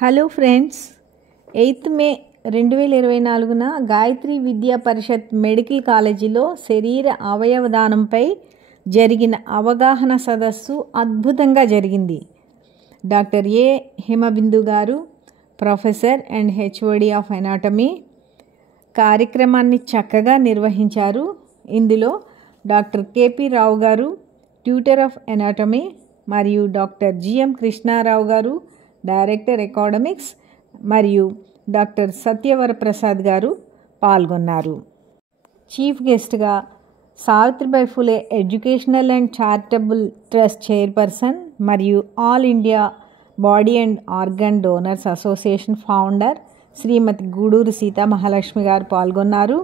Hello friends, 8 మే 2024న గాయత్రి విద్యా పరిషత్ medical కాలేజీలో శరీర అవయవ దానంపై జరిగిన అవగాహన సదస్సు అద్భుతంగా జరిగింది. Doctor A Himabindu garu, professor and HOD of anatomy, కార్యక్రమాన్ని చక్కగా నిర్వహించారు. ఇందులో doctor KP Rao garu, tutor of anatomy, మరియు doctor GM Krishnarao garu, director academics, మరియు డాక్టర్ సత్యవరప్రసాద్ గారు పాల్గొన్నారు. చీఫ్ గెస్ట్గా Savitribai Phule educational and charitable trust chairperson మరియు all India body and organ donors association founder Shrimati Guduru Sita Mahalakshmi garu పాల్గొన్నారు.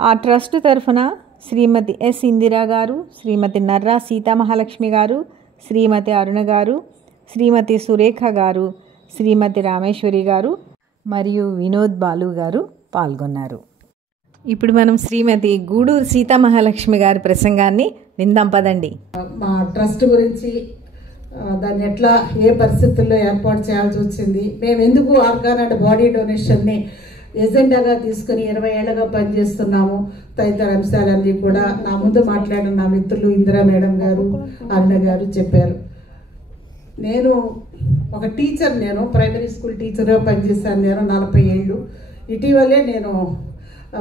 ఆ ట్రస్ట్ తరఫున శ్రీమతి ఎస్ ఇందిరా గారు, శ్రీమతి నర్రా సీతా మహాలక్ష్మి గారు, శ్రీమతి అరుణ గారు, శ్రీమతి సురేఖ గారు, శ్రీమతి రామేశ్వరి గారు మరియు వినోద్ బాలు గారు పాల్గొన్నారు. ఇప్పుడు మనం శ్రీమతి గూడూరు సీతా మహాలక్ష్మి గారి ప్రసంగాన్ని విందాం పదండి. మా ట్రస్ట్ గురించి, దాన్ని ఎట్లా ఏ పరిస్థితుల్లో ఏర్పాటు చేయాల్సి వచ్చింది, మేము ఎందుకు ఆర్గాన్ అండ్ బాడీ డొనేషన్ని ఎజెండాగా తీసుకుని 20 ఏళ్ళగా పనిచేస్తున్నాము, తదితర అంశాలన్నీ కూడా నా ముందు మాట్లాడిన నా మిత్రులు ఇందిరా మేడం గారు, అరుణ గారు చెప్పారు. నేను ఒక టీచర్, నేను ప్రైమరీ స్కూల్ టీచర్గా పనిచేశాను. నేను 40 ఏళ్ళు. ఇటీవలే నేను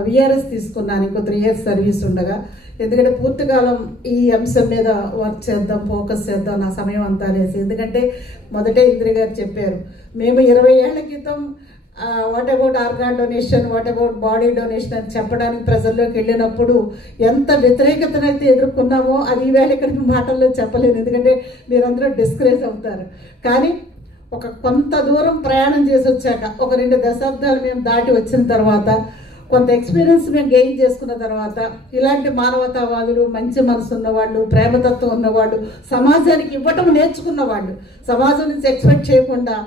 విఆర్ఎస్ తీసుకున్నాను, ఇంకో 3 ఇయర్స్ సర్వీస్ ఉండగా. ఎందుకంటే పూర్తికాలం ఈ అంశం మీద వర్క్ చేద్దాం, ఫోకస్ చేద్దాం, నా సమయం అంతా అనేసి. ఎందుకంటే మొదటే ఇందిర గారు చెప్పారు, మేము 20 ఏళ్ల క్రితం what about organ donation, what about body donation అని చెప్పడానికి ప్రజల్లోకి వెళ్ళినప్పుడు ఎంత వ్యతిరేకతనైతే ఎదుర్కొన్నామో అది ఈవేళ ఇక్కడ మాటల్లో చెప్పలేను, ఎందుకంటే మీరందరూ డిస్కరేజ్ అవుతారు. కానీ కొంత దూరం ప్రయాణం చేసి వచ్చాక, ఒక 2 దశాబ్దాలు మేము దాటి వచ్చిన తర్వాత, కొంత ఎక్స్పీరియన్స్ మేము గెయిన్ చేసుకున్న తర్వాత, ఇలాంటి మానవతావాదులు, మంచి మనసు ఉన్నవాళ్ళు, ప్రేమతత్వం ఉన్నవాళ్ళు, సమాజానికి ఇవ్వటం నేర్చుకున్న వాళ్ళు, సమాజం నుంచి ఎక్స్పెక్ట్ చేయకుండా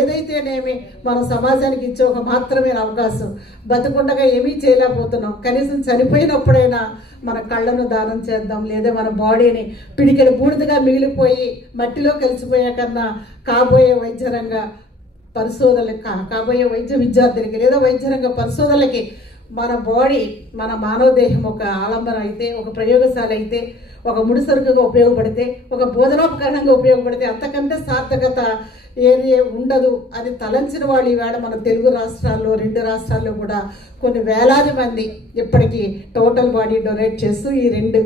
ఏదైతేనేమి మనం సమాజానికి ఇచ్చే ఒక మాత్రమే అవకాశం, బతుకుండగా ఏమీ చేయలేకపోతున్నాం, కనీసం చనిపోయినప్పుడైనా మన కళ్ళను దానం చేద్దాం, లేదా మన బాడీని పిడికెడు బూడిదగా మిగిలిపోయి మట్టిలో కలిసిపోయే కన్నా కాబోయే వైద్యరంగ పరిశోధనలకి, కాబోయే వైద్య విద్యార్థులకి లేదా వైద్యరంగ పరిశోధనలకి మన బాడీ, మన మానవ దేహం ఒక ఆలంబన అయితే, ఒక ప్రయోగశాల అయితే, ఒక ముడిసరుకుగా ఉపయోగపడితే, ఒక బోధనోపకరణంగా ఉపయోగపడితే అంతకంటే సార్థకత ఏది ఉండదు అని తలంచిన వాళ్ళు ఈవేళ మన తెలుగు రాష్ట్రాల్లో, 2 రాష్ట్రాల్లో కూడా కొన్ని వేలాది మంది ఇప్పటికీ టోటల్ బాడీ డొనేట్ చేస్తూ, ఈ 2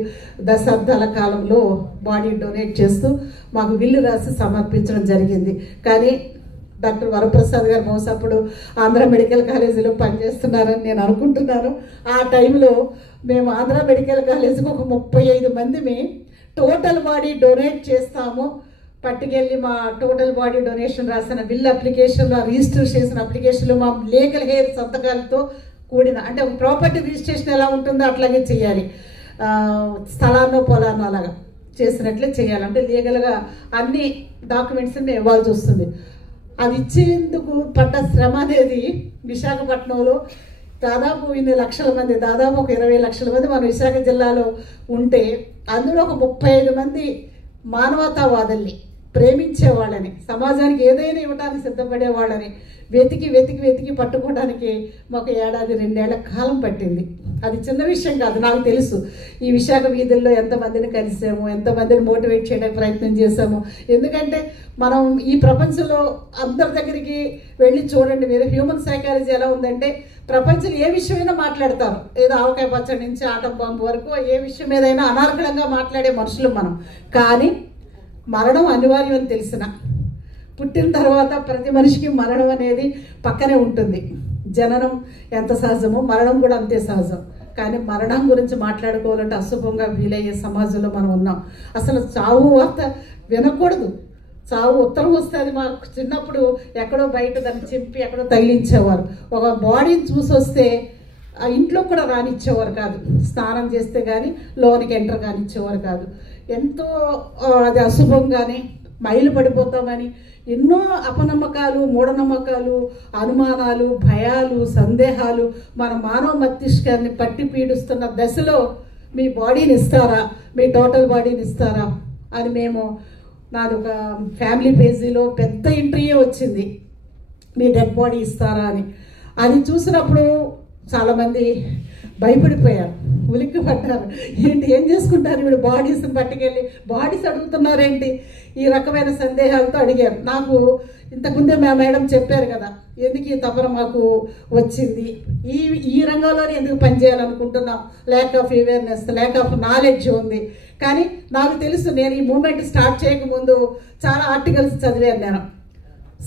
దశాబ్దాల కాలంలో బాడీ డొనేట్ చేస్తూ మాకు విల్లు రాసి సమర్పించడం జరిగింది. కానీ డాక్టర్ వరప్రసాద్ గారు బహుశా అప్పుడు ఆంధ్ర మెడికల్ కాలేజీలో పనిచేస్తున్నారని నేను అనుకుంటున్నాను. ఆ టైంలో మేము ఆంధ్ర మెడికల్ కాలేజీకి ఒక 35 మందిని టోటల్ బాడీ డొనేట్ చేస్తాము పట్టుకెళ్ళి, మా టోటల్ బాడీ డొనేషన్ రాసిన బిల్ అప్లికేషన్లో, రిజిస్టర్ చేసిన అప్లికేషన్లో మా లీగల్ హెయిర్ సంతకాలతో కూడిన, అంటే ప్రాపర్టీ రిజిస్ట్రేషన్ ఎలా ఉంటుందో అట్లాగే చేయాలి, స్థలాన్నో పొలాన్నో అలాగా చేసినట్లే చేయాలంటే లీగల్గా అన్ని డాక్యుమెంట్స్ని మేము ఇవ్వాల్సి వస్తుంది. అది ఇచ్చేందుకు పడ్డ శ్రమ అనేది విశాఖపట్నంలో దాదాపు 2 లక్షల మంది, దాదాపు ఒక 20 లక్షల మంది మన విశాఖ జిల్లాలో ఉంటే, అందులో ఒక 35 మంది మానవతావాదుల్ని, ప్రేమించే వాళ్ళని, సమాజానికి ఏదైనా ఇవ్వడానికి సిద్ధపడే వాళ్ళని వెతికి వెతికి వెతికి పట్టుకోవడానికి మాకు 1-2 ఏళ్ల కాలం పట్టింది. అది చిన్న విషయం కాదు, నాకు తెలుసు. ఈ విశాఖ వీధుల్లో ఎంతమందిని కలిసాము, ఎంతమందిని మోటివేట్ చేయడానికి ప్రయత్నం చేశాము. ఎందుకంటే మనం ఈ ప్రపంచంలో అందరి దగ్గరికి వెళ్ళి చూడండి, మీరు హ్యూమన్ సైకాలజీ ఎలా ఉందంటే, ప్రపంచంలో ఏ విషయమైనా మాట్లాడతారు, ఏదో ఆవకాయ పచ్చడి నుంచి ఆటం బాంబు వరకు ఏ విషయం ఏదైనా అనార్గళంగా మాట్లాడే మనుషులు మనం. కానీ మరణం అనివార్యం అని తెలిసిన, పుట్టిన తర్వాత ప్రతి మనిషికి మరణం అనేది పక్కనే ఉంటుంది. జననం ఎంత సహజమో మరణం కూడా అంతే సహజం. కానీ మరణం గురించి మాట్లాడుకోవాలంటే అశుభంగా వీలయ్యే సమాజంలో మనం ఉన్నాం. అసలు చావు వార్త వినకూడదు. చావు ఉత్తరం వస్తుంది. మా చిన్నప్పుడు ఎక్కడో బయట దాన్ని చింపి ఎక్కడో తగిలించేవారు. ఒక బాడీని చూసి వస్తే ఆ ఇంట్లో కూడా రానిచ్చేవారు కాదు, స్నానం చేస్తే కానీ లోనికి ఎంటర్ కానిచ్చేవారు కాదు. ఎంతో అది అశుభంగానే మైలు పడిపోతామని ఎన్నో అపనమ్మకాలు, మూఢనమ్మకాలు, అనుమానాలు, భయాలు, సందేహాలు మన మానవ మస్తిష్కాన్ని పట్టి పీడిస్తున్న దశలో మీ బాడీని ఇస్తారా, మీ టోటల్ బాడీని ఇస్తారా అని మేము, నాది ఒక ఫ్యామిలీ పేజీలో పెద్ద ఇంటర్వ్యూ వచ్చింది. మీ డెడ్ బాడీ ఇస్తారా అని. అది చూసినప్పుడు చాలామంది భయపడిపోయారు, ఉలిక్కి పడ్డారు. ఏంటి, ఏం చేసుకుంటారు వీడు బాడీస్ని పట్టుకెళ్ళి, బాడీస్ అడుగుతున్నారేంటి, ఈ రకమైన సందేహాలతో అడిగారు. నాకు ఇంతకుముందే మా మేడం చెప్పారు కదా, ఎందుకు ఈ తపన మాకు వచ్చింది, ఈ రంగంలోనే ఎందుకు పనిచేయాలనుకుంటున్నాం, lack of awareness, lack of knowledge ఉంది. కానీ నాకు తెలుసు, నేను ఈ మూమెంట్ స్టార్ట్ చేయకముందు చాలా ఆర్టికల్స్ చదివాను నేను.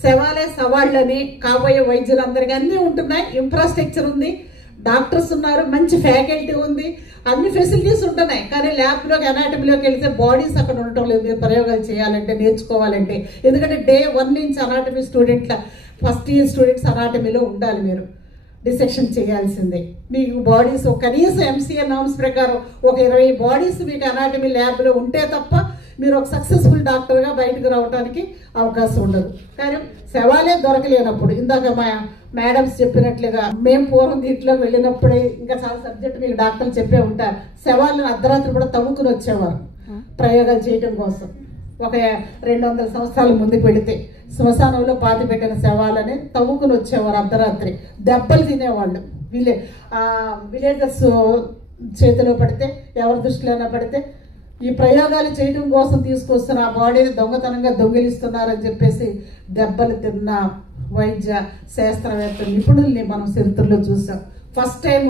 శవాలే సవాళ్ళని, కాబోయే వైద్యులందరికీ అన్నీ ఉంటున్నాయి, ఇన్ఫ్రాస్ట్రక్చర్ ఉంది, డాక్టర్స్ ఉన్నారు, మంచి ఫ్యాకల్టీ ఉంది, అన్ని ఫెసిలిటీస్ ఉంటున్నాయి. కానీ ల్యాబ్లోకి అనాటమీలోకి వెళ్తే బాడీస్ అక్కడ ఉండటం లేదు. మీరు ప్రయోగాలు చేయాలంటే, నేర్చుకోవాలంటే, ఎందుకంటే డే 1 నుంచి అనాటమీ స్టూడెంట్ల ఫస్ట్ ఇయర్ స్టూడెంట్స్ అనాటమీలో ఉండాలి. మీరు డిసెక్షన్ చేయాల్సిందే. మీకు బాడీస్ కనీసం ఎంసీఏ నామ్స్ ప్రకారం ఒక 20 బాడీస్ మీకు అనాటమీ ల్యాబ్లో ఉంటే తప్ప మీరు ఒక సక్సెస్ఫుల్ డాక్టర్గా బయటకు రావడానికి అవకాశం ఉండదు. కానీ శవాలే దొరకలేనప్పుడు, ఇందాక మా మేడమ్స్ చెప్పినట్లుగా మేము పూర్వం దీంట్లోకి వెళ్ళినప్పుడే ఇంకా చాలా సబ్జెక్ట్ మీకు డాక్టర్లు చెప్పే ఉంటారు. శవాలను అర్ధరాత్రి కూడా తవ్వుకుని వచ్చేవారు ప్రయోగాలు చేయడం కోసం. ఒక 200 సంవత్సరాల ముందుకు వెళితే శ్మశానంలో పాతి పెట్టిన శవాలని తవ్వుకుని వచ్చేవారు అర్ధరాత్రి. దెబ్బలు తినేవాళ్ళు. విలేజర్స్ చేతిలో పడితే, ఎవరి దృష్టిలోనే పడితే ఈ ప్రయోగాలు చేయడం కోసం తీసుకొస్తున్న ఆ బాడీని దొంగతనంగా దొంగిలిస్తున్నారని చెప్పేసి దెబ్బలు తిన్న వైద్య శాస్త్రవేత్త నిపుణుల్ని మనం చరిత్రలో చూసాం. ఫస్ట్ టైం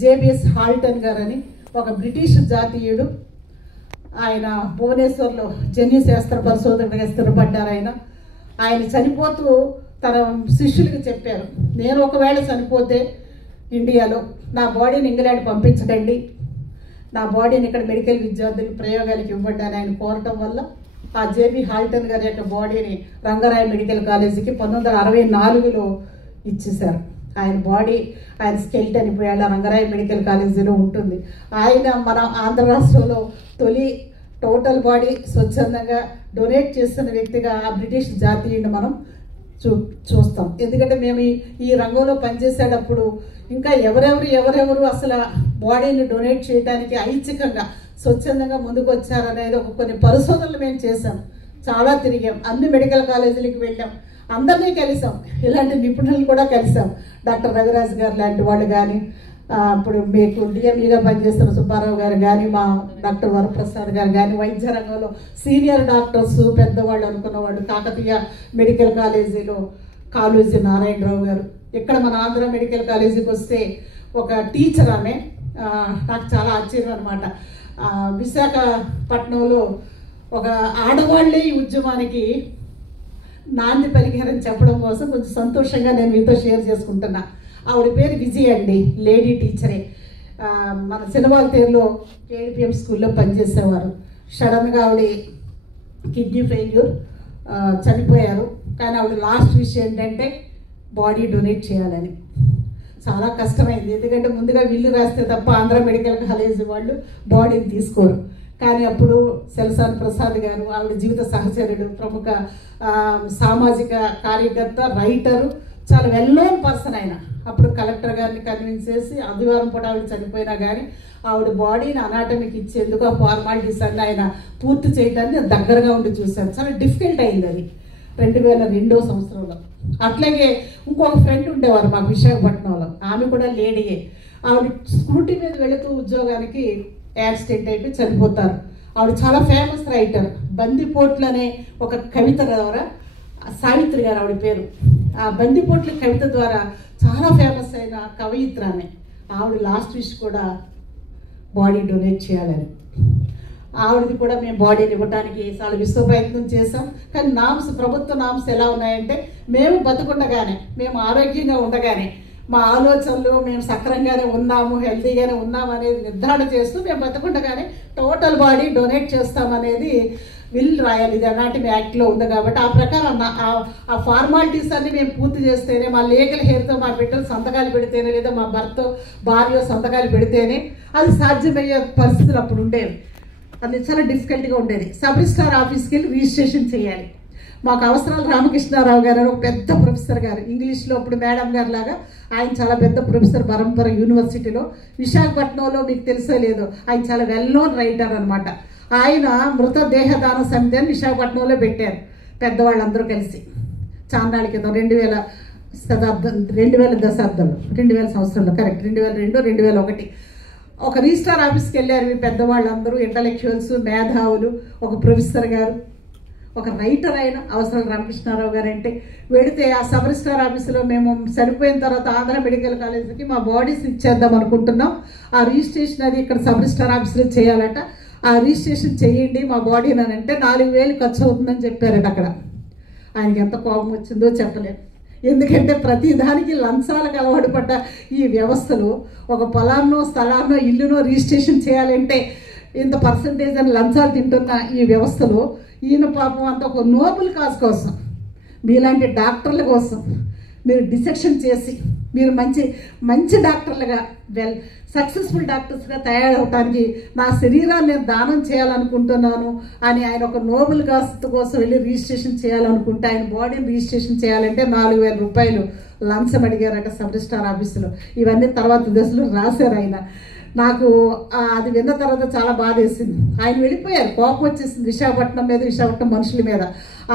జేబిఎస్ హాల్టన్ గారు అని ఒక బ్రిటిష్ జాతీయుడు, ఆయన భువనేశ్వర్లో జన్యు శాస్త్ర పరిశోధకుడిగా స్థిరపడ్డారు. ఆయన చనిపోతూ తన శిష్యులకి చెప్పారు, నేను ఒకవేళ చనిపోతే ఇండియాలో నా బాడీని ఇంగ్లాండ్ పంపించకండి, నా బాడీని ఇక్కడ మెడికల్ విద్యార్థులకు ప్రయోగాలకు ఇవ్వండి అని ఆయన కోరటం వల్ల ఆ జేబీ హాల్టన్ గారి యొక్క బాడీని రంగరాయ మెడికల్ కాలేజీకి 1964లో ఇచ్చేశారు. ఆయన బాడీ, ఆయన స్కెల్టన్ ఇప్పుడు రంగరాయ మెడికల్ కాలేజీలో ఉంటుంది. ఆయన మన ఆంధ్ర రాష్ట్రంలో తొలి టోటల్ బాడీ స్వచ్ఛందంగా డొనేట్ చేస్తున్న వ్యక్తిగా ఆ బ్రిటిష్ జాతీయుడిని మనం చూస్తాం. ఎందుకంటే మేము ఈ రంగంలో పనిచేసేటప్పుడు ఇంకా ఎవరెవరు అసలు బాడీని డొనేట్ చేయడానికి ఐచ్ఛికంగా స్వచ్ఛందంగా ముందుకు వచ్చారనేది కొన్ని పరిశోధనలు మేము చేసాం. చాలా తిరిగాం, అన్ని మెడికల్ కాలేజీలకు వెళ్ళాం, అందరినీ కలిసాం, ఇలాంటి నిపుణులు కూడా కలిసాం. డాక్టర్ రఘురాజ్ గారు లాంటి వాళ్ళు కానీ, ఇప్పుడు మీకు డిఎంఈగా పనిచేస్తున్న సుబ్బారావు గారు కానీ, మా డాక్టర్ వరప్రసాద్ గారు కానీ, వైద్య రంగంలో సీనియర్ డాక్టర్స్ పెద్దవాళ్ళు అనుకున్న వాళ్ళు, కాకతీయ మెడికల్ కాలేజీలో కాళోజీ నారాయణరావు గారు. ఇక్కడ మన ఆంధ్ర మెడికల్ కాలేజీకి వస్తే ఒక టీచర్ ఆమె, నాకు చాలా ఆశ్చర్యం అనమాట. విశాఖపట్నంలో ఒక ఆడవాళ్ళే ఈ ఉద్యమానికి నాంది పలికారని చెప్పడం కోసం కొంచెం సంతోషంగా నేను మీతో షేర్ చేసుకుంటున్నా. ఆవిడ పేరు విజయ్ అండి, లేడీ టీచరే. మన సినిమాల తీరులో కేడిపిఎం స్కూల్లో పనిచేసేవారు. సడన్గా ఆవిడ కిడ్నీ ఫెయిల్యూర్, చనిపోయారు. కానీ ఆవిడ లాస్ట్ విషయం ఏంటంటే బాడీ డొనేట్ చేయాలని. చాలా కష్టమైంది, ఎందుకంటే ముందుగా విల్లు రాస్తే తప్ప ఆంధ్ర మెడికల్ కాలేజీ వాళ్ళు బాడీని తీసుకోరు. కానీ అప్పుడు సెల్సాని ప్రసాద్ గారు, ఆవిడ జీవిత సహచరుడు, ప్రముఖ సామాజిక కార్యకర్త, రైటరు, చాలా వెల్ నోన్ పర్సన్ ఆయన. అప్పుడు కలెక్టర్ గారిని కన్విన్స్ చేసి ఆదివారం పూట ఆవిడ చనిపోయినా కానీ ఆవిడ బాడీని అనాటమీకి ఇచ్చేందుకు ఆ ఫార్మాలిటీస్ అన్ని ఆయన పూర్తి చేయడాన్ని దగ్గరగా ఉండి చూశాను. చాలా డిఫికల్ట్ అయింది అది 2002 సంవత్సరంలో. అట్లాగే ఇంకొక ఫ్రెండ్ ఉండేవారు మాకు విశాఖపట్నంలో, ఆమె కూడా లేడీయే. ఆవిడ స్కూటీ మీద వెళుతూ ఉద్యోగానికి యాక్సిడెంట్ అయిపోయి చనిపోతారు. ఆవిడ చాలా ఫేమస్ రైటర్. బందిపోట్లు అనే ఒక కవిత ద్వారా, సావిత్రి గారు ఆవిడ పేరు, ఆ బందిపోట్ల కవిత ద్వారా చాలా ఫేమస్ అయిన కవయిత్రి ఆమె. ఆవిడ లాస్ట్ విష్ కూడా బాడీ డొనేట్ చేయాలని. ఆవిడది కూడా మేము బాడీని ఇవ్వడానికి చాలా విశ్వ ప్రయత్నం చేసాం. కానీ ప్రభుత్వ నామ్స్ ఎలా ఉన్నాయంటే, మేము బతుకుండగానే, మేము ఆరోగ్యంగా ఉండగానే, మా ఆలోచనలు మేము సక్రంగానే ఉన్నాము, హెల్తీగానే ఉన్నాము అనేది నిర్ధారణ చేస్తూ మేము బతుకుండగానే టోటల్ బాడీ డొనేట్ చేస్తామనేది విల్ రాయాలి. ఇది అనాటమీ యాక్ట్లో ఉంది కాబట్టి ఆ ప్రకారం ఆ ఫార్మాలిటీస్ అన్ని మేము పూర్తి చేస్తేనే, మా లీగల్ హెయిర్తో మా బిడ్డలు సంతకాలు పెడితేనే, లేదా మా భార్య సంతకాలు పెడితేనే అది సాధ్యమయ్యే పరిస్థితులు అప్పుడు ఉండేవి. అది చాలా డిఫికల్ట్గా ఉండేది. సబ్ రిజిస్ట్రార్ ఆఫీస్కి వెళ్ళి రిజిస్ట్రేషన్ చేయాలి. మాకు అవసరాలు రామకృష్ణారావు గారు ఒక పెద్ద ప్రొఫెసర్ గారు, ఇంగ్లీష్లో అప్పుడు మేడం గారు లాగా ఆయన చాలా పెద్ద ప్రొఫెసర్ బరంపుర యూనివర్సిటీలో. విశాఖపట్నంలో మీకు తెలిసే లేదు, ఆయన చాలా వెల్ నోన్ రైటర్ అనమాట. ఆయన మృతదేహదాన సమితి అని విశాఖపట్నంలో పెట్టారు పెద్దవాళ్ళందరూ కలిసి. చాన్నాళ్ళ క్రితం శతాబ్దం 2000 దశాబ్దంలో 2000 సంవత్సరంలో కరెక్ట్ 2002 2001 ఒక రిజిస్ట్రార్ ఆఫీస్కి వెళ్ళారు ఈ పెద్దవాళ్ళందరూ ఇంటలెక్చువల్స్ మేధావులు ఒక ప్రొఫెసర్ గారు ఒక రైటర్ అయిన అవసరం రామకృష్ణారావు గారు అంటే వెళితే ఆ సబ్ రిజిస్ట్రార్ ఆఫీసులో మేము సరిపోయిన తర్వాత ఆంధ్ర మెడికల్ కాలేజీకి మా బాడీస్ ఇచ్చేద్దాం అనుకుంటున్నాం ఆ రిజిస్ట్రేషన్ అది ఇక్కడ సబ్ రిజిస్ట్రార్ ఆఫీసులో చేయాలట ఆ రిజిస్ట్రేషన్ చేయండి మా బాడీని అని అంటే 4000 ఖర్చు అవుతుందని చెప్పారట అక్కడ ఆయనకి ఎంత కోపం వచ్చిందో చెప్పలేదు ఎందుకంటే ప్రతి దానికి లంచాలకు అలవాటు పడ్డ ఈ వ్యవస్థలో ఒక పొలాన్నో స్థలాన్నో ఇల్లునో రిజిస్ట్రేషన్ చేయాలంటే ఇంత పర్సంటేజ్ అని లంచాలు తింటున్న ఈ వ్యవస్థలో ఈయన పాపం అంత ఒక నోబుల్ కాజ్ కోసం మీలాంటి డాక్టర్ల కోసం మీరు డిసెక్షన్ చేసి మీరు మంచి డాక్టర్లుగా సక్సెస్ఫుల్ డాక్టర్స్గా తయారవడానికి నా శరీరాన్ని నేను దానం చేయాలనుకుంటున్నాను అని ఆయన ఒక నోబెల్ కాజ్ కోసం వెళ్ళి రిజిస్ట్రేషన్ చేయాలనుకుంటే ఆయన బాడీని రిజిస్ట్రేషన్ చేయాలంటే 4000 రూపాయలు లంచం అడిగారట సబ్ రిజిస్ట్రార్ ఆఫీసులో ఇవన్నీ తర్వాత దశలో రాశారు ఆయన నాకు అది విన్న తర్వాత చాలా బాధ వేసింది ఆయన వెళ్ళిపోయారు కోపం వచ్చేసింది విశాఖపట్నం మనుషుల మీద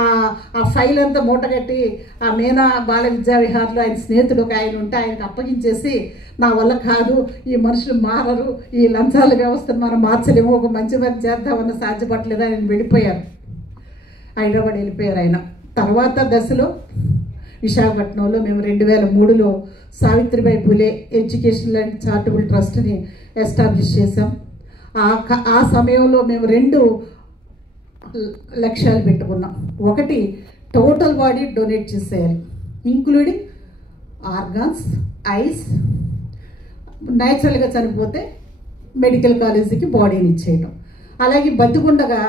ఆ ఫైల్ అంతా మూటగట్టి ఆ మీనా బాల విద్యా విహార్లో ఆయన స్నేహితుడు ఒక ఆయన ఉంటే ఆయనకు అప్పగించేసి నా వల్ల కాదు ఈ మనుషులు మారరు ఈ లంచాల వ్యవస్థను మనం మార్చలేము ఒక మంచి పని చేద్దామన్న సాధ్యపడలేదు ఆయన వెళ్ళిపోయారు హైదరాబాద్ వెళ్ళిపోయారు ఆయన తర్వాత దశలో విశాఖపట్నంలో మేము 2003లో Savitribai Phule educational and charitable ట్రస్ట్ని establish చేసాం ఆ సమయంలో మేము 2 లక్ష్యాలు పెట్టుకున్నాం ఒకటి టోటల్ బాడీ డొనేట్ చేసేయాలి ఇంక్లూడింగ్ ఆర్గాన్స్ ఐస్ న్యాచురల్గా చనిపోతే మెడికల్ కాలేజీకి బాడీని ఇచ్చేయడం అలాగే బతికుండగా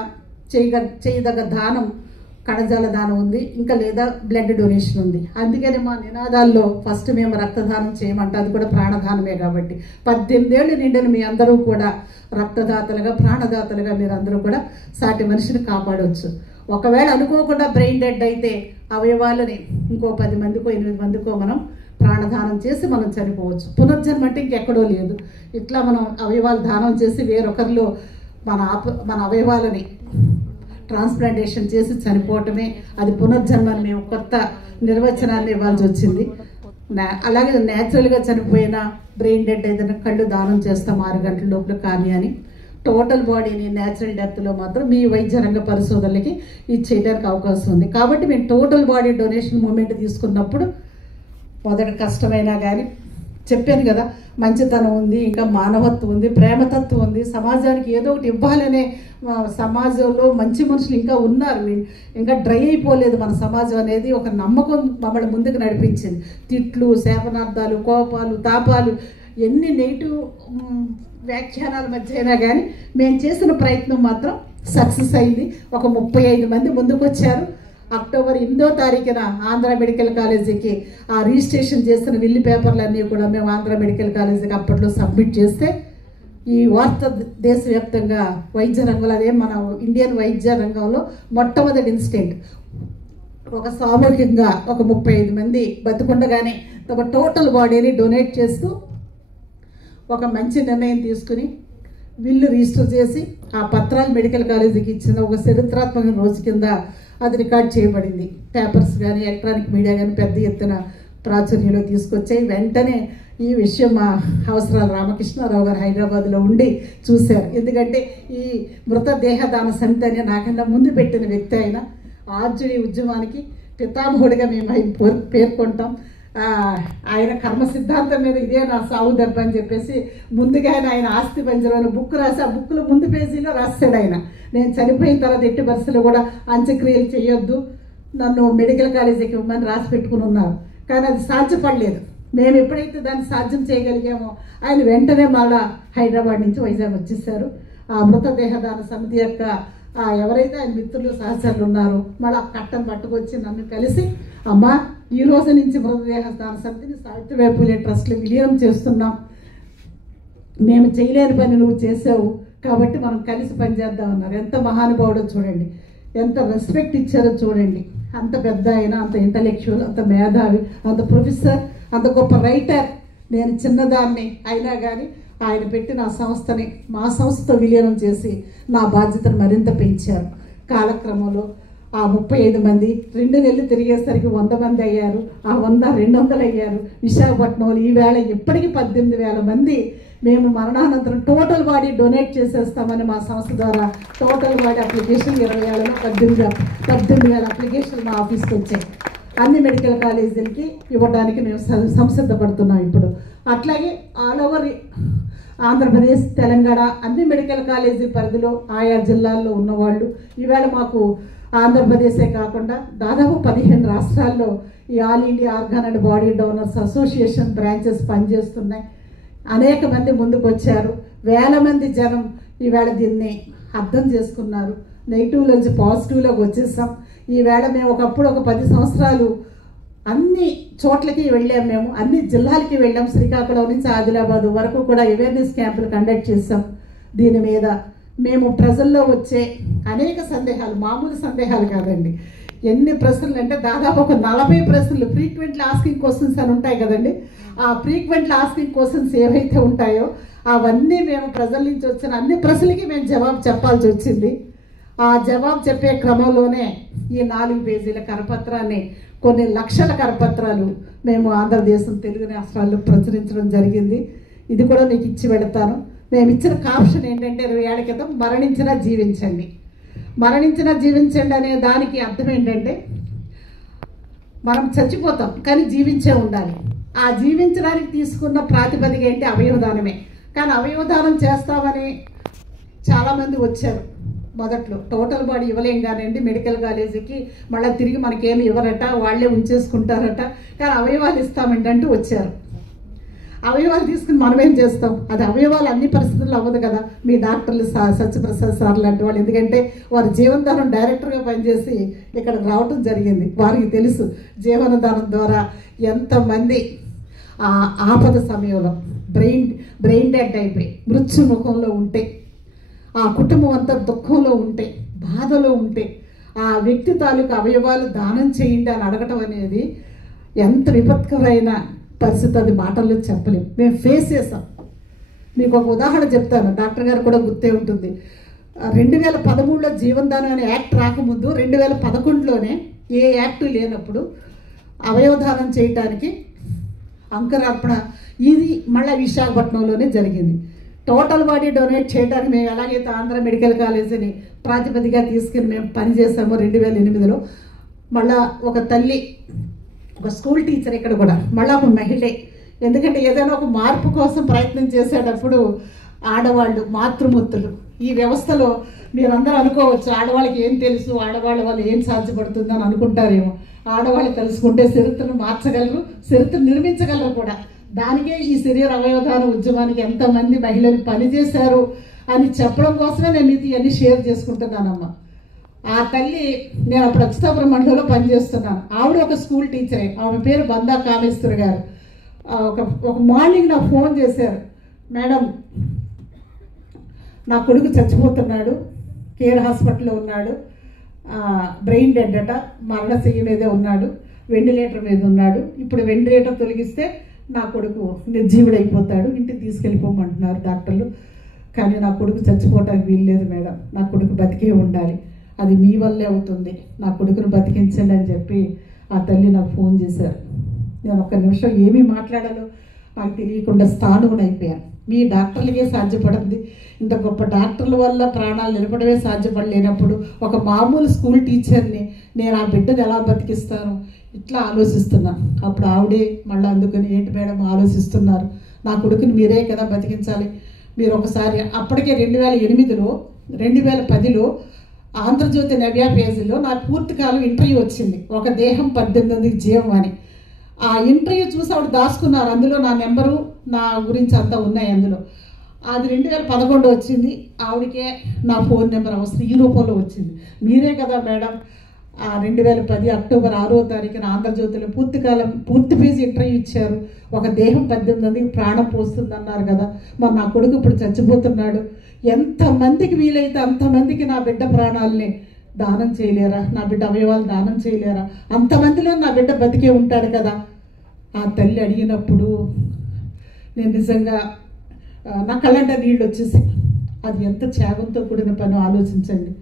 చేయదగ్గ దానం కణజాల దానం ఉంది ఇంకా లేదా బ్లడ్ డొనేషన్ ఉంది అందుకని మా నినాదాల్లో ఫస్ట్ మేము రక్తదానం చేయమంటే అది కూడా ప్రాణదానమే కాబట్టి 18 ఏళ్ళు నిండిన మీ అందరూ కూడా రక్తదాతలుగా ప్రాణదాతలుగా మీరు అందరూ కూడా సాటి మనిషిని కాపాడవచ్చు ఒకవేళ అనుకోకుండా బ్రెయిన్ డెడ్ అయితే అవయవాలని ఇంకో 10 మందికో 8 మందికో మనం ప్రాణదానం చేసి మనం చనిపోవచ్చు పునర్జన్మ అంటే ఇంకెక్కడో లేదు ఇట్లా మనం అవయవాలు దానం చేసి వేరొకరిలో మన అవయవాలని ట్రాన్స్ప్లాంటేషన్ చేసి చనిపోవటమే అది పునర్జన్మని మేము కొత్త నిర్వచనాన్ని ఇవ్వాల్సి వచ్చింది అలాగే న్యాచురల్గా చనిపోయిన బ్రెయిన్ డెడ్ ఏదైనా కళ్ళు దానం చేస్తాం 6 గంటల లోపల కానీ అని టోటల్ బాడీని న్యాచురల్ డెత్లో మాత్రం మీ వైద్య రంగ పరిశోధనలకి ఇది చేయడానికి అవకాశం ఉంది కాబట్టి మేము టోటల్ బాడీ డొనేషన్ మూమెంట్ తీసుకున్నప్పుడు మొదటి కష్టమైనా కానీ చెప్పాను కదా మంచితనం ఉంది ఇంకా మానవత్వం ఉంది ప్రేమతత్వం ఉంది సమాజానికి ఏదో ఒకటి ఇవ్వాలనే సమాజంలో మంచి మనుషులు ఇంకా ఉన్నారు ఇంకా డ్రై అయిపోలేదు మన సమాజం అనేది ఒక నమ్మకం మమ్మల్ని ముందుకు నడిపించింది తిట్లు శాపనార్థాలు కోపాలు తాపాలు ఎన్ని నెగిటివ్ వ్యాఖ్యానాల మధ్య అయినా కానీ మేము చేసిన ప్రయత్నం మాత్రం సక్సెస్ అయింది ఒక 35 మంది ముందుకు వచ్చారు అక్టోబర్ 8వ తారీఖున ఆంధ్ర మెడికల్ కాలేజీకి ఆ రిజిస్ట్రేషన్ చేసిన విల్లి పేపర్లన్నీ కూడా మేము ఆంధ్ర మెడికల్ కాలేజీకి అప్పట్లో సబ్మిట్ చేస్తే ఈ వార్త దేశవ్యాప్తంగా వైద్య రంగంలో అదే మన ఇండియన్ వైద్య రంగంలో మొట్టమొదటి ఇన్సిడెంట్ ఒక సామూహికంగా ఒక 35 మంది బతుకుండగానే తమ టోటల్ బాడీని డొనేట్ చేస్తూ ఒక మంచి నిర్ణయం తీసుకుని విల్లు రిజిస్టర్ చేసి ఆ పత్రాలు మెడికల్ కాలేజీకి ఇచ్చిన ఒక చరిత్రాత్మక రోజు కింద అది రికార్డ్ చేయబడింది పేపర్స్ కానీ ఎలక్ట్రానిక్ మీడియా కానీ పెద్ద ఎత్తున ప్రాచుర్యంలో తీసుకొచ్చాయి వెంటనే ఈ విషయం మా అవసరాలు రామకృష్ణారావు గారు హైదరాబాద్లో ఉండి చూశారు ఎందుకంటే ఈ మృతదేహదాన సమితి అని నాకన్నా ముందు పెట్టిన వ్యక్తి అయిన ఆర్జుడి ఉద్యమానికి పితామహుడిగా మేము ఆయన పేర్కొంటాం ఆయన కర్మ సిద్ధాంతం మీద ఇదే నా సాగు దెబ్బ అని చెప్పేసి ముందుగా ఆయన ఆస్తి పంజరం బుక్ రాసి ఆ బుక్లో ముందు పేజీలో రాస్తాడు ఆయన నేను చనిపోయిన తర్వాత ఎట్టి పరిస్థితుల్లో కూడా అంత్యక్రియలు చేయొద్దు నన్ను మెడికల్ కాలేజీకి ఇవ్వమని రాసి పెట్టుకుని ఉన్నారు కానీ అది సాధ్యపడలేదు మేము ఎప్పుడైతే దాన్ని సాధ్యం చేయగలిగామో ఆయన వెంటనే మళ్ళా హైదరాబాద్ నుంచి వైజాగ్ వచ్చేసారు ఆ మృతదేహదాన సమితి యొక్క ఎవరైతే ఆయన మిత్రులు సహచరులు ఉన్నారో మళ్ళీ ఆ కట్టను పట్టుకొచ్చి నన్ను కలిసి అమ్మా ఈ రోజు నుంచి మృతదేహదాన సమితిని సావిత్రిబాయి పూలే ట్రస్ట్లో విలీనం చేస్తున్నాం మేము చేయలేని పని నువ్వు చేసావు కాబట్టి మనం కలిసి పనిచేద్దామన్నారు ఎంత మహానుభావుడో చూడండి ఎంత రెస్పెక్ట్ ఇచ్చారో చూడండి అంత పెద్ద ఆయన అంత ఇంటలెక్చువల్ అంత మేధావి అంత ప్రొఫెసర్ అంత గొప్ప రైటర్ నేను చిన్నదాన్ని అయినా కానీ ఆయన పెట్టిన ఆ సంస్థని మా సంస్థతో విలీనం చేసి నా బాధ్యతను మరింత పెంచారు కాలక్రమంలో ఆ 35 మంది 2 నెలలు తిరిగేసరికి 100 మంది అయ్యారు. ఆ 100 200 అయ్యారు. విశాఖపట్నంలో ఈవేళ ఇప్పటికీ 18,000 మంది మేము మరణానంతరం టోటల్ బాడీ డొనేట్ చేసేస్తామని మా సంస్థ ద్వారా టోటల్ బాడీ అప్లికేషన్ 20 ఏళ్ళలో 18,000 అప్లికేషన్లు మా ఆఫీస్కి వచ్చాయి. అన్ని మెడికల్ కాలేజీలకి ఇవ్వడానికి మేము సంసిద్ధపడుతున్నాం ఇప్పుడు. అట్లాగే ఆల్ ఓవర్ ఆంధ్రప్రదేశ్, తెలంగాణ అన్ని మెడికల్ కాలేజీ పరిధిలో ఆయా జిల్లాల్లో ఉన్నవాళ్ళు ఈవేళ మాకు ఆంధ్రప్రదేశే కాకుండా దాదాపు 15 రాష్ట్రాల్లో ఈ all India organ and body donors association branches పనిచేస్తున్నాయి. అనేక మంది ముందుకు వచ్చారు. వేల మంది జనం ఈవేళ దీన్ని అర్థం చేసుకున్నారు. నెగిటివ్ నుంచి పాజిటివ్లోకి వచ్చేసాం. ఈవేళ మేము ఒకప్పుడు ఒక 10 సంవత్సరాలు అన్ని చోట్లకి వెళ్ళాం. మేము అన్ని జిల్లాలకి వెళ్ళాం. శ్రీకాకుళం నుంచి ఆదిలాబాద్ వరకు కూడా అవేర్నెస్ క్యాంపులు కండక్ట్ చేసాం. దీని మీద మేము ప్రజల్లో వచ్చే అనేక సందేహాలు, మామూలు సందేహాలు కాదండి, ఎన్ని ప్రశ్నలు అంటే దాదాపు ఒక 40 ప్రశ్నలు ఫ్రీక్వెంట్లీ ఆస్కింగ్ క్వశ్చన్స్ అని ఉంటాయి కదండి. ఆ ఫ్రీక్వెంట్లీ ఆస్కింగ్ క్వశ్చన్స్ ఏవైతే ఉంటాయో అవన్నీ మేము ప్రజల నుంచి వచ్చిన అన్ని ప్రశ్నలకి మేము జవాబు చెప్పాల్సి వచ్చింది. ఆ జవాబు చెప్పే క్రమంలోనే ఈ 4 పేజీల కరపత్రాన్ని, కొన్ని లక్షల కరపత్రాలు మేము ఆంధ్రదేశం తెలుగు రాష్ట్రాల్లో ప్రచురించడం జరిగింది. ఇది కూడా మీకు ఇచ్చి వెళతాను. మేము ఇచ్చిన కాప్షన్ ఏంటంటే 20 ఏళ్ల క్రితం మరణించినా జీవించండి. మరణించినా జీవించండి అనే దానికి అర్థం ఏంటంటే మనం చచ్చిపోతాం కానీ జీవించే ఉండాలి. ఆ జీవించడానికి తీసుకున్న ప్రాతిపదిక ఏంటి? అవయవదానమే. కానీ అవయవదానం చేస్తామని చాలామంది వచ్చారు. మొదట్లో టోటల్ బాడీ ఇవ్వలేం కానివ్వండి, మెడికల్ కాలేజీకి మళ్ళీ తిరిగి మనకేమి ఇవ్వరట, వాళ్ళే ఉంచేసుకుంటారట, కానీ అవయవాలు ఇస్తామంటూ వచ్చారు. అవయవాలు తీసుకుని మనమేం చేస్తాం? అది అవయవాలు అన్ని పరిస్థితుల్లో అవ్వదు కదా. మీ డాక్టర్లు సత్యప్రసాద్ సార్ లాంటి వాళ్ళు, ఎందుకంటే వారు జీవనదానం డైరెక్టర్గా పనిచేసి ఇక్కడికి రావటం జరిగింది. వారికి తెలుసు జీవనదానం ద్వారా ఎంతమంది ఆ ఆపద సమయంలో బ్రెయిన్ డెడ్ అయిపోయి మృత్యు ముఖంలో ఉంటే, ఆ కుటుంబం అంతా దుఃఖంలో ఉంటే, బాధలో ఉంటే ఆ వ్యక్తి తాలూకు అవయవాలు దానం చేయండి అని అడగటం అనేది ఎంత విపత్కరమైన పరిస్థితి. అది మాటల్లో చెప్పలేం. మేము ఫేస్ చేసాం. మీకు ఒక ఉదాహరణ చెప్తాను, డాక్టర్ గారు కూడా గుర్తే ఉంటుంది. 2013లో జీవనదానం అనే యాక్ట్ రాకముందు 2011లోనే ఏ యాక్టు లేనప్పుడు అవయవదానం చేయటానికి అంకురార్పణ ఇది మళ్ళీ విశాఖపట్నంలోనే జరిగింది. టోటల్ బాడీ డొనేట్ చేయడానికి మేము ఎలాగైతే ఆంధ్ర మెడికల్ కాలేజీని ప్రాతిపదికగా తీసుకుని మేము పనిచేసామో 2008లో, మళ్ళా ఒక తల్లి, ఒక స్కూల్ టీచర్, ఇక్కడ కూడా మళ్ళీ ఒక మహిళే. ఎందుకంటే ఏదైనా ఒక మార్పు కోసం ప్రయత్నం చేసేటప్పుడు ఆడవాళ్ళు, మాతృమూర్తులు ఈ వ్యవస్థలో మీరందరూ అనుకోవచ్చు ఆడవాళ్ళకి ఏం తెలుసు, ఆడవాళ్ళ వాళ్ళు ఏం సాధ్యపడుతుందని అనుకుంటారేమో. ఆడవాళ్ళు తెలుసుకుంటే చరిత్రను మార్చగలరు, చరిత్ర నిర్మించగలరు కూడా. దానికే ఈ శరీర అవయవదాన ఉద్యమానికి ఎంతమంది మహిళలు పనిచేశారు అని చెప్పడం కోసమే నేను ఇది అన్ని షేర్ చేసుకుంటున్నానమ్మా. ఆ తల్లి, నేను అప్పుడు అచ్యుతాపురం మండలంలో పనిచేస్తున్నాను. ఆవిడ ఒక స్కూల్ టీచరే. ఆమె పేరు బందా కామేశ్వర్ గారు. ఒక మార్నింగ్ నాకు ఫోన్ చేశారు, మేడం నా కొడుకు చచ్చిపోతున్నాడు, కేర్ హాస్పిటల్లో ఉన్నాడు, బ్రెయిన్ డెడ్ అట, మరణశయ్య మీదే ఉన్నాడు, వెంటిలేటర్ మీద ఉన్నాడు, ఇప్పుడు వెంటిలేటర్ తొలగిస్తే నా కొడుకు నిర్జీవుడైపోతాడు, ఇంటికి తీసుకెళ్ళిపోమంటున్నారు డాక్టర్లు, కానీ నా కొడుకు చచ్చిపోవటానికి వీల్లేదు మేడం, నా కొడుకు బతికే ఉండాలి, అది మీ వల్లే అవుతుంది, నా కొడుకును బతికించండి అని చెప్పి ఆ తల్లి నాకు ఫోన్ చేశారు. నేను ఒక్క నిమిషం ఏమీ మాట్లాడాలో నాకు తెలియకుండా స్థానువునైపోయాను. మీ డాక్టర్లకే సాధ్యపడింది, ఇంత గొప్ప డాక్టర్ల వల్ల ప్రాణాలు నిలబడమే సాధ్యపడలేనప్పుడు ఒక మామూలు స్కూల్ టీచర్ని నేను ఆ బిడ్డను ఎలా బతికిస్తాను ఇట్లా ఆలోచిస్తున్నాను. అప్పుడు ఆవిడే మళ్ళీ అందుకని, ఏంటి మేడం ఆలోచిస్తున్నారు, నా కొడుకుని మీరే కదా బతికించాలి, మీరు ఒకసారి, అప్పటికే 2008లో 2010లో ఆంధ్రజ్యోతి నవ్య పేజీలో నా పూర్తికాలం ఇంటర్వ్యూ వచ్చింది, ఒక దేహం 18 జీవం అని. ఆ ఇంటర్వ్యూ చూసి ఆవిడ దాచుకున్నారు, అందులో నా నెంబరు నా గురించి అంతా ఉన్నాయి అందులో. అది 2011 వచ్చింది, ఆవిడకే నా ఫోన్ నెంబర్ అవసరం ఈ రూపంలో వచ్చింది. మీరే కదా మేడం 2010 అక్టోబర్ 6వ తారీఖున ఆంధ్రజ్యోతిలో పూర్తి పేజీ ఇంటర్వ్యూ ఇచ్చారు, ఒక దేహం 18 ప్రాణం పోస్తుంది అన్నారు కదా, మరి నా కొడుకు ఇప్పుడు చచ్చిపోతున్నాడు, ఎంతమందికి వీలైతే అంతమందికి నా బిడ్డ ప్రాణాలని దానం చేయలేరా, నా బిడ్డ అవయవాలు దానం చేయలేరా, అంతమందిలో నా బిడ్డ బతికే ఉంటాడు కదా. ఆ తల్లి అడిగినప్పుడు నేను నిజంగా నా కళ్ళంట నీళ్ళు వచ్చేసి, అది ఎంత త్యాగంతో కూడిన పని ఆలోచించండి.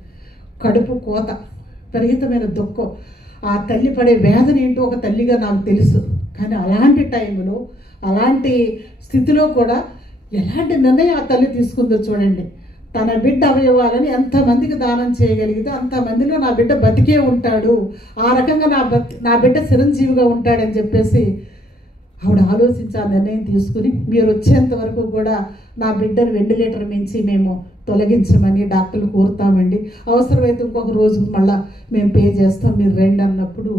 కడుపు కోత, విపరీతమైన దుఃఖం. ఆ తల్లి పడే వేదన ఏంటో ఒక తల్లిగా నాకు తెలుసు. కానీ అలాంటి టైంలో, అలాంటి స్థితిలో కూడా ఎలాంటి నిర్ణయం ఆ తల్లి తీసుకుందో చూడండి. తన బిడ్డ అవయవాలని ఎంతమందికి దానం చేయగలిగితే అంతమందిలో నా బిడ్డ బతికే ఉంటాడు, ఆ రకంగా నా బిడ్డ చిరంజీవిగా ఉంటాడని చెప్పేసి ఆవిడ ఆలోచించి ఆ నిర్ణయం తీసుకుని, మీరు వచ్చేంత వరకు కూడా నా బిడ్డను వెంటిలేటర్ మించి మేము తొలగించమని డాక్టర్లు కోరుతామండి, అవసరమైతే ఇంకొక రోజు మళ్ళీ మేము పే చేస్తాం, మీరు రండి అన్నప్పుడు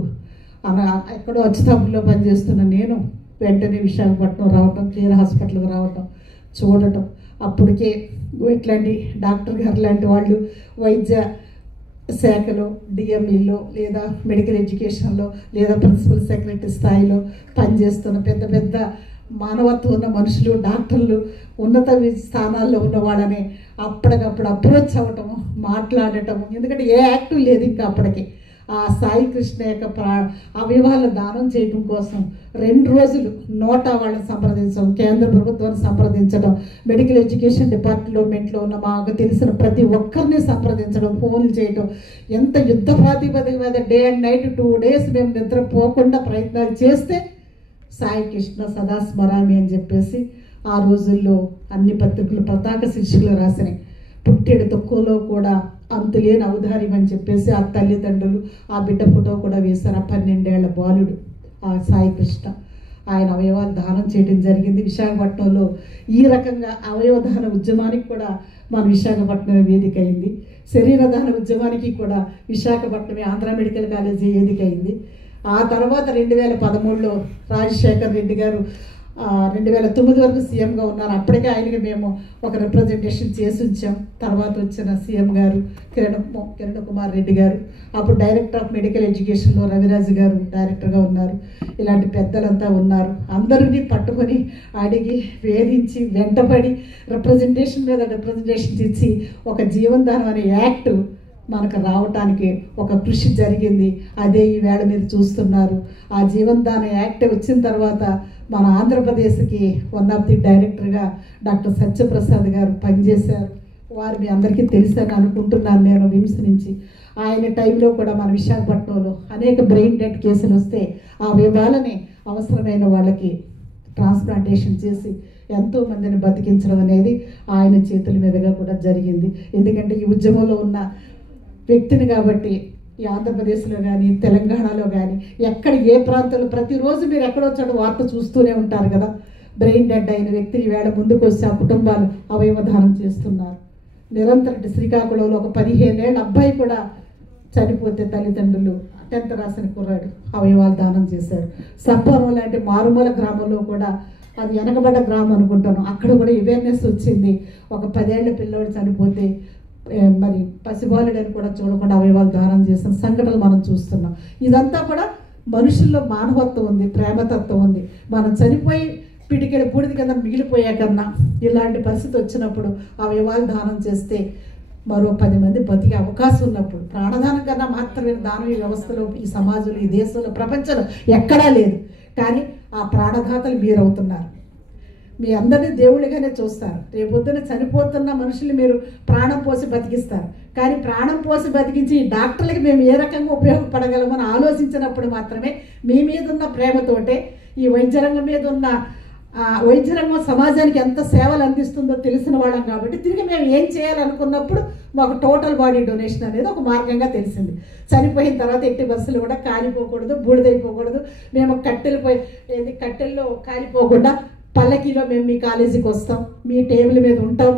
ఎక్కడో అచ్యుతాపురంలో పనిచేస్తున్న నేను వెంటనే విశాఖపట్నం రావటం, కేర్ హాస్పిటల్కి రావటం, చూడటం. అప్పటికే ఇట్లాంటి డాక్టర్ గారు లాంటి వాళ్ళు వైద్య శాఖలో, డిఎంఈలో లేదా మెడికల్ ఎడ్యుకేషన్లో లేదా ప్రిన్సిపల్ సెక్రటరీ స్థాయిలో పనిచేస్తున్న పెద్ద పెద్ద మానవత్వం ఉన్న మనుషులు, డాక్టర్లు, ఉన్నత స్థానాల్లో ఉన్న వాళ్ళని అప్పటికప్పుడు అప్రోచ్ అవ్వటము, మాట్లాడటము. ఎందుకంటే ఏ యాక్టివ్ లేదు ఇంకా అప్పటికి. ఆ సాయి కృష్ణ యొక్క అవయవాలను దానం చేయడం కోసం 2 రోజులు నోటా వాళ్ళని సంప్రదించడం, కేంద్ర ప్రభుత్వాన్ని సంప్రదించడం, మెడికల్ ఎడ్యుకేషన్ డిపార్ట్మెంట్లో ఉన్న మాకు తెలిసిన ప్రతి ఒక్కరిని సంప్రదించడం, ఫోన్లు చేయడం, ఎంత యుద్ధ ప్రాతిపదిక మీద డే అండ్ నైట్ 2 days మేము నిద్రపోకుండా ప్రయత్నాలు చేస్తే సాయి కృష్ణ సదా స్మరామి అని చెప్పేసి ఆ రోజుల్లో అన్ని పత్రికలు పతాక శీర్షికలు రాసినాయి. పుట్టెడు తక్కువలో కూడా అంతులేని ఔదార్యం అని చెప్పేసి ఆ తల్లిదండ్రులు ఆ బిడ్డ ఫోటో కూడా వేశారు. ఆ 12 ఏళ్ల బాలుడు ఆ సాయి కృష్ణ, ఆయన అవయవాలు దానం చేయడం జరిగింది. విశాఖపట్నంలో ఈ రకంగా అవయవదాన ఉద్యమానికి కూడా మన విశాఖపట్నం వేదిక అయింది. శరీరదాన ఉద్యమానికి కూడా విశాఖపట్నమే ఆంధ్ర మెడికల్ కాలేజీ వేదిక అయింది. ఆ తర్వాత 2013లో రాజశేఖర్ రెడ్డి గారు 2009 వరకు సీఎంగా ఉన్నారు. అప్పటికే ఆయనకి మేము ఒక రిప్రజెంటేషన్ చేసి ఉంచాం. తర్వాత వచ్చిన సీఎం గారు కిరణ్ కుమార్ రెడ్డి గారు, అప్పుడు డైరెక్టర్ ఆఫ్ మెడికల్ ఎడ్యుకేషన్లో రవిరాజు గారు డైరెక్టర్గా ఉన్నారు. ఇలాంటి పెద్దలంతా ఉన్నారు. అందరినీ పట్టుకొని అడిగి వేధించి వెంటపడి రిప్రజెంటేషన్ మీద రిప్రజెంటేషన్ ఇచ్చి ఒక జీవనదానం అనే యాక్ట్ మనకు రావటానికి ఒక కృషి జరిగింది. అదే ఈవేళ మీరు చూస్తున్నారు. ఆ జీవనదాన యాక్ట్ వచ్చిన తర్వాత మన ఆంధ్రప్రదేశ్కి వన్ ఆఫ్ ది డైరెక్టర్గా డాక్టర్ సత్యప్రసాద్ గారు పనిచేశారు. వారు మీ అందరికీ తెలుసని అనుకుంటున్నాను నేను విమ్స్ నుంచి. ఆయన టైంలో కూడా మన విశాఖపట్నంలో అనేక బ్రెయిన్ డెడ్ కేసులు వస్తే ఆ విభాలని అవసరమైన వాళ్ళకి ట్రాన్స్ప్లాంటేషన్ చేసి ఎంతోమందిని బతికించడం అనేది ఆయన చేతుల మీదుగా కూడా జరిగింది. ఎందుకంటే ఈ ఉద్యమంలో ఉన్న వ్యక్తిని కాబట్టి ఈ ఆంధ్రప్రదేశ్లో కానీ తెలంగాణలో కానీ ఎక్కడ ఏ ప్రాంతంలో ప్రతిరోజు మీరు ఎక్కడో చోట వార్త చూస్తూనే ఉంటారు కదా. బ్రెయిన్ డెడ్ అయిన వ్యక్తిని వేళ ముందుకు వచ్చి ఆ కుటుంబాలు అవయవదానం చేస్తున్నారు. నిరంతరం శ్రీకాకుళంలో ఒక 15 ఏళ్ల అబ్బాయి కూడా చనిపోతే తల్లిదండ్రులు 10th రాసిన కుర్రాడు అవయవాలు దానం చేశారు. సప్పవరం లాంటి మారుమూల గ్రామంలో కూడా, అది వెనకబడ్డ గ్రామం అనుకుంటాను, అక్కడ కూడా అవేర్నెస్ వచ్చింది. ఒక 10 ఏళ్ల పిల్లోడు చనిపోతే మరి పసిబాలుడని కూడా చూడకుండా అవయవాలు దానం చేసిన సంఘటనలు మనం చూస్తున్నాం. ఇదంతా కూడా మనుషుల్లో మానవత్వం ఉంది, ప్రేమతత్వం ఉంది. మనం చనిపోయి పిడికెడు బూడిద కింద మిగిలిపోయాకన్నా ఇలాంటి పరిస్థితి వచ్చినప్పుడు అవయవాలు దానం చేస్తే మరో 10 మంది బతికే అవకాశం ఉన్నప్పుడు, ప్రాణదానం కన్నా మాత్రమే దానం ఈ వ్యవస్థలో, ఈ సమాజంలో, ఈ దేశంలో, ప్రపంచంలో ఎక్కడా లేదు. కానీ ఆ ప్రాణదాతలు మీరవుతున్నారు. మీ అందరినీ దేవుళ్ళుగానే చూస్తారు. రేపొద్దున చనిపోతున్న మనుషులు మీరు ప్రాణం పోసి బతికిస్తారు. కానీ ప్రాణం పోసి బతికించి ఈ డాక్టర్లకి మేము ఏ రకంగా ఉపయోగపడగలమని ఆలోచించినప్పుడు మాత్రమే మీ మీద ఉన్న ప్రేమతోటే, ఈ వైద్యరంగం మీద ఉన్న వైద్యరంగం సమాజానికి ఎంత సేవలు అందిస్తుందో తెలిసిన వాళ్ళం కాబట్టి తిరిగి మేము ఏం చేయాలనుకున్నప్పుడు మాకు టోటల్ బాడీ డొనేషన్ అనేది ఒక మార్గంగా తెలిసింది. చనిపోయిన తర్వాత ఎట్టి బస్సులు కూడా కాలిపోకూడదు, బూడిదైపోకూడదు. మేము కట్టెల్లో కాలిపోకుండా పల్లకీలో మేము మీ కాలేజీకి వస్తాం, మీ టేబుల్ మీద ఉంటాం.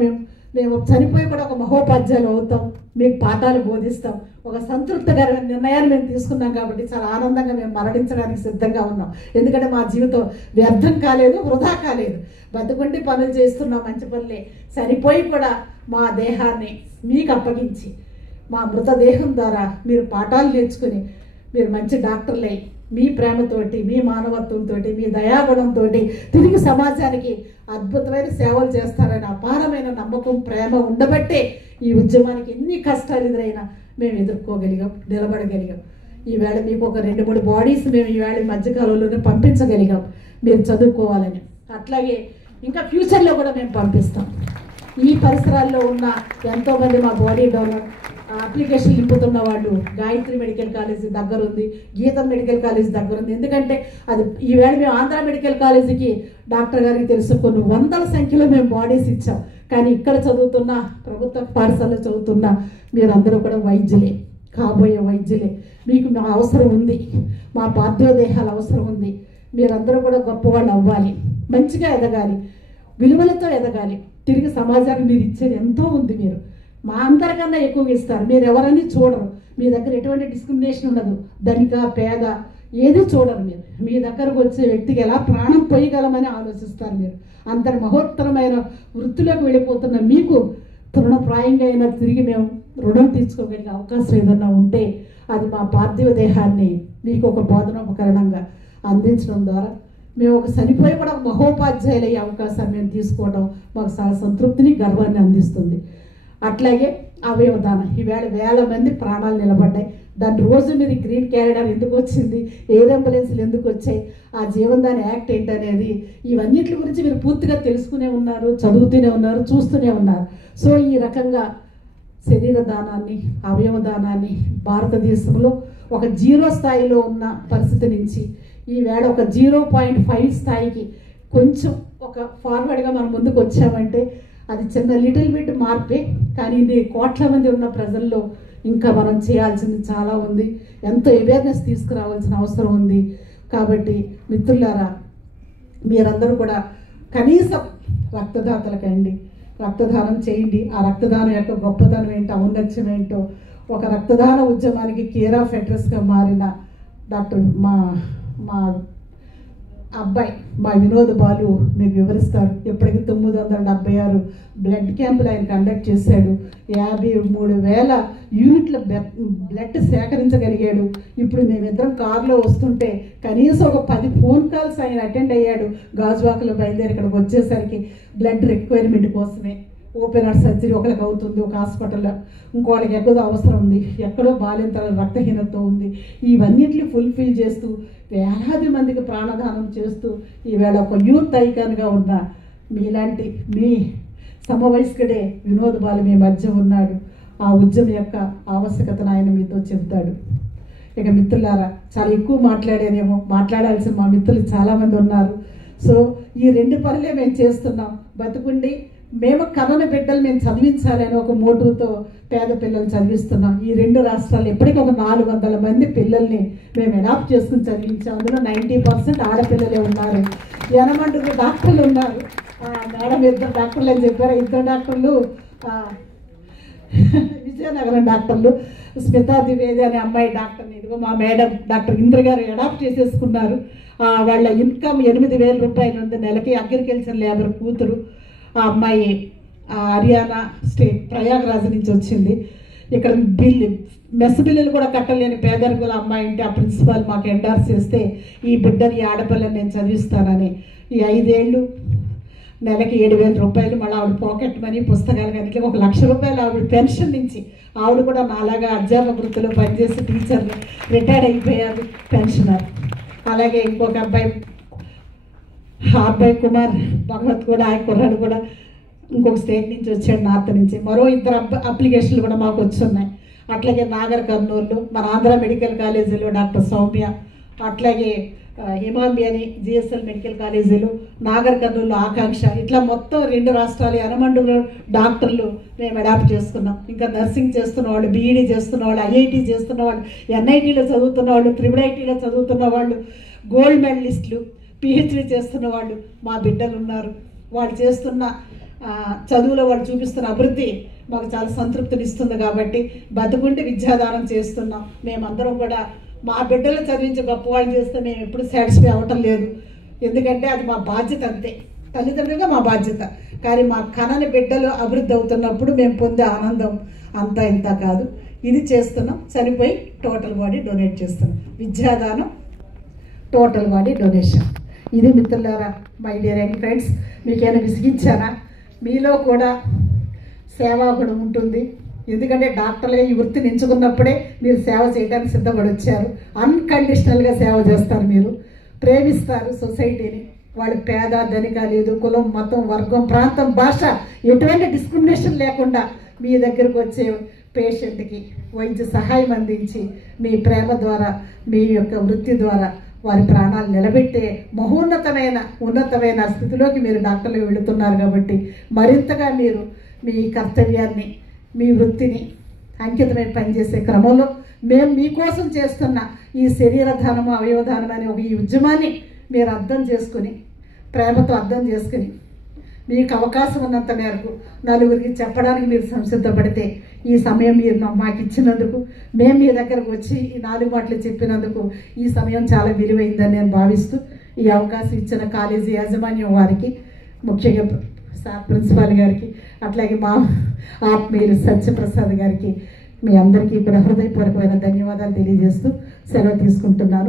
మేము చనిపోయి కూడా ఒక మహోపాధ్యాయులు అవుతాం, మీకు పాఠాలు బోధిస్తాం. ఒక సంతృప్తికరమైన నిర్ణయాన్ని మేము తీసుకున్నాం కాబట్టి చాలా ఆనందంగా మేము మరణించడానికి సిద్ధంగా ఉన్నాం. ఎందుకంటే మా జీవితం వ్యర్థం కాలేదు, వృధా కాలేదు. బతుకుండి పనులు చేస్తున్నాం, మంచి పనులే. చనిపోయి కూడా మా దేహాన్ని మీకు అప్పగించి మా మృతదేహం ద్వారా మీరు పాఠాలు నేర్చుకుని మీరు మంచి డాక్టర్లై మీ ప్రేమతోటి, మీ మానవత్వంతో, మీ దయాగుణంతో తిరిగి సమాజానికి అద్భుతమైన సేవలు చేస్తారని అపారమైన నమ్మకం, ప్రేమ ఉండబట్టే ఈ ఉద్యమానికి ఎన్ని కష్టాలు ఎదురైనా మేము ఎదుర్కోగలిగాం, నిలబడగలిగాం. ఈవేళ మీకు ఒక 2-3 బాడీస్ మేము ఈవేళ మధ్యకాలంలోనే పంపించగలిగాం మీరు చదువుకోవాలని. అట్లాగే ఇంకా ఫ్యూచర్లో కూడా మేము పంపిస్తాం. ఈ పరిసరాల్లో ఉన్న ఎంతోమంది మా బాడీ డోనర్ అప్లికేషన్ నింపుతున్న వాళ్ళు గాయత్రి మెడికల్ కాలేజ్ దగ్గర ఉంది, గీతం మెడికల్ కాలేజ్ దగ్గర ఉంది. ఎందుకంటే అది ఈవేళ మేము ఆంధ్ర మెడికల్ కాలేజీకి డాక్టర్ గారికి తెలుసు కొన్ని వందల సంఖ్యలో మేము బాడీస్ ఇచ్చాం. కానీ ఇక్కడ చదువుతున్న ప్రభుత్వ పాఠశాలలో చదువుతున్న మీరందరూ కూడా వైద్యులే, కాబోయే వైద్యులే. మీకు మా అవసరం ఉంది, మా పార్థివ దేహాల అవసరం ఉంది. మీరందరూ కూడా గొప్పవాళ్ళు అవ్వాలి, మంచిగా ఎదగాలి, విలువలతో ఎదగాలి. తిరిగి సమాజానికి మీరు ఇచ్చేది ఎంతో ఉంది. మీరు మా అందరికన్నా ఎక్కువగా ఇస్తారు. మీరు ఎవరని చూడరు, మీ దగ్గర ఎటువంటి డిస్క్రిమినేషన్ ఉండదు. ధనిక పేద ఏది చూడరు. మీరు మీ దగ్గరకు వచ్చే వ్యక్తికి ఎలా ప్రాణం పోయగలమని ఆలోచిస్తారు. మీరు అంతటి మహోత్తరమైన వృత్తిలోకి వెళ్ళిపోతున్న మీకు తృణప్రాయంగా అయినా తిరిగి మేము రుణం తీర్చుకోగలిగే అవకాశం ఏదన్నా ఉంటే అది మా పార్థివ దేహాన్ని మీకు ఒక బోధనోపకరణంగా అందించడం ద్వారా మేము ఒక చనిపోయి కూడా ఒక మహోపాధ్యాయులు అయ్యే అవకాశాన్ని మేము తీసుకోవడం మాకు చాలా సంతృప్తిని గర్వాన్ని అందిస్తుంది. అట్లాగే అవయవదానం ఈవేళ వేల మంది ప్రాణాలు నిలబడ్డాయి. దాని రోజు మీద గ్రీన్ క్యారిడార్ ఎందుకు వచ్చింది, ఎయిర్ అంబులెన్స్లు ఎందుకు వచ్చాయి, ఆ జీవనదాన యాక్ట్ ఏంటనేది ఇవన్నిటి గురించి మీరు పూర్తిగా తెలుసుకునే ఉన్నారు, చదువుతూనే ఉన్నారు, చూస్తూనే ఉన్నారు. సో ఈ రకంగా శరీర దానాన్ని అవయవదానాన్ని భారతదేశంలో ఒక 0 స్థాయిలో ఉన్న పరిస్థితి నుంచి ఈవేళ ఒక 0.5 స్థాయికి కొంచెం ఒక ఫార్వర్డ్గా మనం ముందుకు వచ్చామంటే అది చిన్న లిటిల్ బిట్ మార్పే. కానీ ఇది కోట్ల మంది ఉన్న ప్రజల్లో ఇంకా మనం చేయాల్సింది చాలా ఉంది, ఎంతో అవేర్నెస్ తీసుకురావాల్సిన అవసరం ఉంది. కాబట్టి మిత్రులారా మీరందరూ కూడా కనీసం రక్తదాతలకండి రక్తదానం చేయండి. ఆ రక్తదానం యొక్క గొప్పతనం ఏంటో, ఔన్నత్యం ఏంటో ఒక రక్తదాన ఉద్యమానికి కేర్ ఆఫ్ అడ్రస్గా మారిన డాక్టర్ మా అబ్బాయి మా వినోద్ బాలు మీకు వివరిస్తారు. ఎప్పటికీ 976 బ్లడ్ క్యాంపులు ఆయన కండక్ట్ చేశాడు. 53,000 యూనిట్ల బ్లడ్ సేకరించగలిగాడు. ఇప్పుడు మేమిద్దరం కారులో వస్తుంటే కనీసం ఒక 10 ఫోన్ కాల్స్ ఆయన అటెండ్ అయ్యాడు. గాజువాకలో బయలుదేరి ఇక్కడికి వచ్చేసరికి బ్లడ్ రిక్వైర్మెంట్ కోసమే. ఓపెన్ హార్ట్ సర్జరీ ఒకరికి అవుతుంది ఒక హాస్పిటల్లో, ఇంకోళ్ళకి ఎక్కడో అవసరం ఉంది, ఎక్కడో బాలింతల రక్తహీనత ఉంది. ఇవన్నిటిని ఫుల్ఫిల్ చేస్తూ వేలాది మందికి ప్రాణదానం చేస్తూ ఈవేళ ఒక యూత్ ఐకాన్గా ఉన్న మీలాంటి మీ సమవయస్కుడే వినోద్ బాలు మీ మధ్య ఉన్నాడు. ఆ ఉద్యమం యొక్క ఆవశ్యకతను ఆయన మీతో చెబుతాడు. ఇక మిత్రులారా చాలా ఎక్కువ మాట్లాడానేమో, మాట్లాడాల్సిన మా మిత్రులు చాలామంది ఉన్నారు. సో ఈ 2 పనులే మేము చేస్తున్నాం. బతుకుండి మేము కన్నడ బిడ్డలు మేము చదివించాలని ఒక మోటివ్తో పేద పిల్లలు చదివిస్తున్నాం. ఈ 2 రాష్ట్రాలు ఎప్పటికీ ఒక 400 మంది పిల్లల్ని మేము అడాప్ట్ చేసుకుని చదివించాం. అందులో 90% ఆడపిల్లలే ఉన్నారు. యనమంటున్న డాక్టర్లు ఉన్నారు. మేడం 2 డాక్టర్లు అని చెప్పారు. 2 డాక్టర్లు విజయనగరం డాక్టర్లు. స్మితా ద్వివేది అనే అమ్మాయి డాక్టర్ని ఇదిగో మా మేడం డాక్టర్ ఇంద్ర గారు అడాప్ట్ చేసేసుకున్నారు. వాళ్ళ ఇన్కమ్ 8,000 రూపాయలు ఉంది నెలకి. అగ్రికల్చర్ లేబర్ కూతురు. ఆ అమ్మాయి హర్యానా స్టేట్ ప్రయాగ్రాజ్ నుంచి వచ్చింది. ఇక్కడ మెస్ బిల్లులు కూడా కట్టలేని పేదరికుల అమ్మాయి అంటే ఆ ప్రిన్సిపాల్ మాకు ఎండార్స్ చేస్తే ఈ బిడ్డని ఆడపిల్లని నేను చదివిస్తానని ఈ 5 ఏళ్ళు నెలకి 7,000 రూపాయలు, మళ్ళీ ఆవిడ పాకెట్ మనీ పుస్తకాలు కానీ ఇట్లా 1,00,000 రూపాయలు ఆవిడ పెన్షన్ నుంచి. ఆవిడ కూడా నాలాగా అధ్యాపక వృత్తిలో పనిచేసి టీచర్లు రిటైర్డ్ అయిపోయారు, పెన్షనర్. అలాగే ఇంకొక అబ్బాయి కుమార్ భగవత్ కూడా ఆయన కుర్రాడు కూడా ఇంకొక స్టేట్ నుంచి వచ్చాడు, నార్త్ నుంచి. మరో 2 అప్లికేషన్లు కూడా మాకు వచ్చున్నాయి. అట్లాగే నాగర్ కర్నూలు మన ఆంధ్ర మెడికల్ కాలేజీలో డాక్టర్ సౌమ్య, అట్లాగే హిమాంబి అని జిఎస్ఎల్ మెడికల్ కాలేజీలు, నాగర్ కర్నూలు ఆకాంక్ష, ఇట్లా మొత్తం 2 రాష్ట్రాలు యనమండులో డాక్టర్లు మేము అడాప్ట్ చేసుకున్నాం. ఇంకా నర్సింగ్ చేస్తున్న వాళ్ళు, బీఈడీ చేస్తున్న వాళ్ళు, ఐఐటీ చేస్తున్న వాళ్ళు, ఎన్ఐటీలో చదువుతున్న వాళ్ళు, IIITలో చదువుతున్న వాళ్ళు, గోల్డ్ మెడలిస్టులు, పిహెచ్డీ చేస్తున్న వాళ్ళు మా బిడ్డలు ఉన్నారు. వాళ్ళు చేస్తున్న చదువులో వాళ్ళు చూపిస్తున్న అభివృద్ధి మాకు చాలా సంతృప్తిని ఇస్తుంది. కాబట్టి బతుకుంటే విద్యాదానం చేస్తున్నాం. మేమందరం కూడా మా బిడ్డలు చదివించి గొప్పవాళ్ళు చేస్తే మేము ఎప్పుడు సాటిస్ఫై అవ్వటం లేదు. ఎందుకంటే అది మా బాధ్యత, అంతే, తల్లిదండ్రులుగా మా బాధ్యత. కానీ మా కనని బిడ్డలు అభివృద్ధి అవుతున్నప్పుడు మేము పొందే ఆనందం అంతా ఇంత కాదు. ఇది చేస్తున్నాం. చనిపోయి టోటల్ బాడీ డొనేట్ చేస్తున్నాం. విద్యాదానం, టోటల్ బాడీ డొనేషన్. ఇది మిత్రులారా, మై డియర్ అండ్ ఫ్రెండ్స్, మీకేమైనా విసిగించానా? మీలో కూడా సేవా గుణం ఉంటుంది. ఎందుకంటే డాక్టర్లుగా ఈ వృత్తిని ఎంచుకున్నప్పుడే మీరు సేవ చేయడానికి సిద్ధపడి వచ్చారు. అన్కండిషనల్గా సేవ చేస్తారు, మీరు ప్రేమిస్తారు సొసైటీని. వాళ్ళు పేద ధనిక లేదు, కులం మతం వర్గం ప్రాంతం భాష ఎటువంటి డిస్క్రిమినేషన్ లేకుండా మీ దగ్గరకు వచ్చే పేషెంట్కి వైద్య సహాయం అందించి మీ ప్రేమ ద్వారా మీ యొక్క వృత్తి ద్వారా వారి ప్రాణాలు నిలబెట్టే ఉన్నతమైన స్థితిలోకి మీరు డాక్టర్లు వెళుతున్నారు. కాబట్టి మరింతగా మీరు మీ కర్తవ్యాన్ని మీ వృత్తిని అంకితమై పనిచేసే క్రమంలో మేము మీకోసం చేస్తున్న ఈ శరీరదానము అవయవదానం అనే ఈ ఉద్యమాన్ని మీరు అర్థం చేసుకుని ప్రేమతో అర్థం చేసుకుని మీకు అవకాశం ఉన్నంత మేరకు నలుగురికి చెప్పడానికి మీరు సంసిద్ధపడితే ఈ సమయం మీరు మాకు ఇచ్చినందుకు మేము మీ దగ్గరకు వచ్చి ఈ 4 మాటలు చెప్పినందుకు ఈ సమయం చాలా విలువైందని నేను భావిస్తూ ఈ అవకాశం ఇచ్చిన కాలేజీ యాజమాన్యం వారికి ముఖ్యంగా సార్ ప్రిన్సిపాల్ గారికి అట్లాగే మా ఆత్మీయులు సత్యప్రసాద్ గారికి మీ అందరికీ కూడా హృదయపూర్వకమైన ధన్యవాదాలు తెలియజేస్తూ సెలవు తీసుకుంటున్నాను.